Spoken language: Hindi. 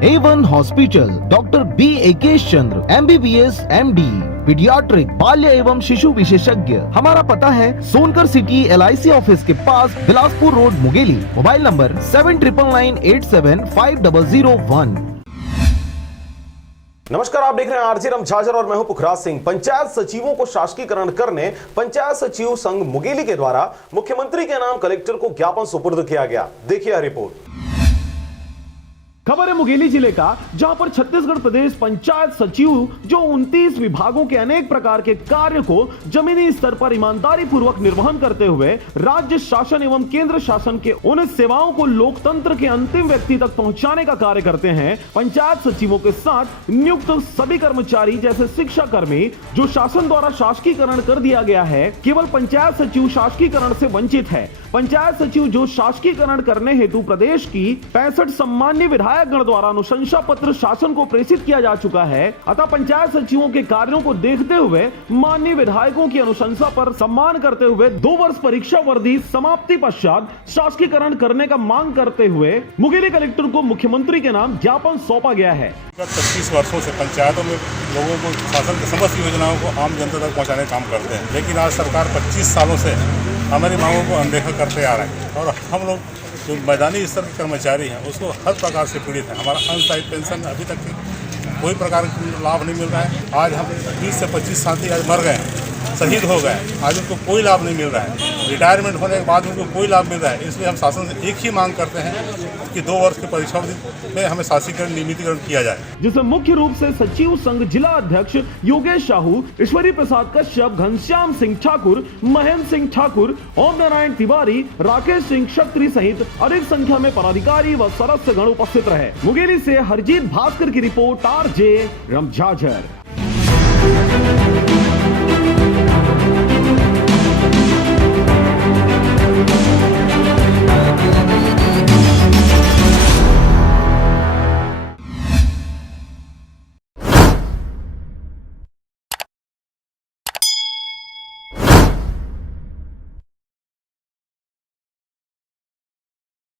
A1 हॉस्पिटल, डॉक्टर बी एकेश चंद्र, MBBS MD, पीडियाट्रिक, बाल्य एवं शिशु विशेषज्ञ। हमारा पता है सोनकर सिटी LIC ऑफिस के पास, Bilaspur road, Mungeli. Mobile number 7999875001। नमस्कार, आप देख रहे हैं आरजे रमझाजर और मैं हूं पुखराज सिंह। पंचायत सचिवों को शासकीकरण करने पंचायत सचिव संघ मुंगेली के द्वारा मुख्यमंत्री के नाम कलेक्टर को ज्ञापन सुपुर्द किया गया। देखिए यह रिपोर्ट। खबर है मुंगेली जिले का, जहां पर छत्तीसगढ़ प्रदेश पंचायत सचिव जो 29 विभागों के अनेक प्रकार के कार्य को जमीनी स्तर पर ईमानदारी पूर्वक निर्वहन करते हुए राज्य शासन एवं केंद्र शासन के उन सेवाओं को लोकतंत्र के अंतिम व्यक्ति तक पहुंचाने का कार्य करते हैं। पंचायत सचिवों के साथ नियुक्त सभी कर्मचारी जैसे शिक्षा कर्मी जो शासन द्वारा शासकीकरण कर दिया गया है, केवल पंचायत सचिव शासकीकरण से वंचित है। पंचायत सचिव जो शासकीकरण करने हेतु प्रदेश की 65 सम्मान्य विधायक गण द्वारा अनुशंसा पत्र शासन को प्रेषित किया जा चुका है। अतः पंचायत सचिवों के कार्यों को देखते हुए माननीय विधायकों की अनुशंसा पर सम्मान करते हुए 2 वर्ष परीक्षा वर्दी समाप्ति पश्चात शासकीकरण करने का मांग करते हुए मुंगेली कलेक्टर को मुख्यमंत्री के नाम ज्ञापन सौंपा गया है। 25 वर्षों से पंचायतों में लोगों को शासन की समस्त योजनाओं को आम जनता तक पहुँचाने का काम करते हैं, लेकिन आज सरकार 25 सालों से हमारी मांगों को अनदेखा करते आ रहे हैं और हम लोग जो मैदानी स्तर के कर्मचारी हैं उसको हर प्रकार से पीड़ित हैं। हमारा अनसाइड पेंशन अभी तक कोई प्रकार का लाभ नहीं मिल रहा है। आज हम 20 से 25 साथी आज मर गए हैं, शहीद हो गए, आज उनको कोई लाभ नहीं मिल रहा है। रिटायरमेंट होने के बाद उनको कोई लाभ मिल रहा है। इसलिए हम शासन से एक ही मांग करते हैं कि 2 वर्ष की परीक्षा में हमें शासकीकरण नियमितीकरण किया जाए, जिसमें मुख्य रूप से सचिव संघ जिला अध्यक्ष योगेश साहू, ईश्वरी प्रसाद कश्यप, घनश्याम सिंह ठाकुर, महेंद्र सिंह ठाकुर, ओम नारायण तिवारी, राकेश सिंह क्षत्री सहित अधिक संख्या में पदाधिकारी व सदस्य गण उपस्थित रहे। मुंगेली से हरजीत भास्कर की रिपोर्ट, आरजे रमझाजर।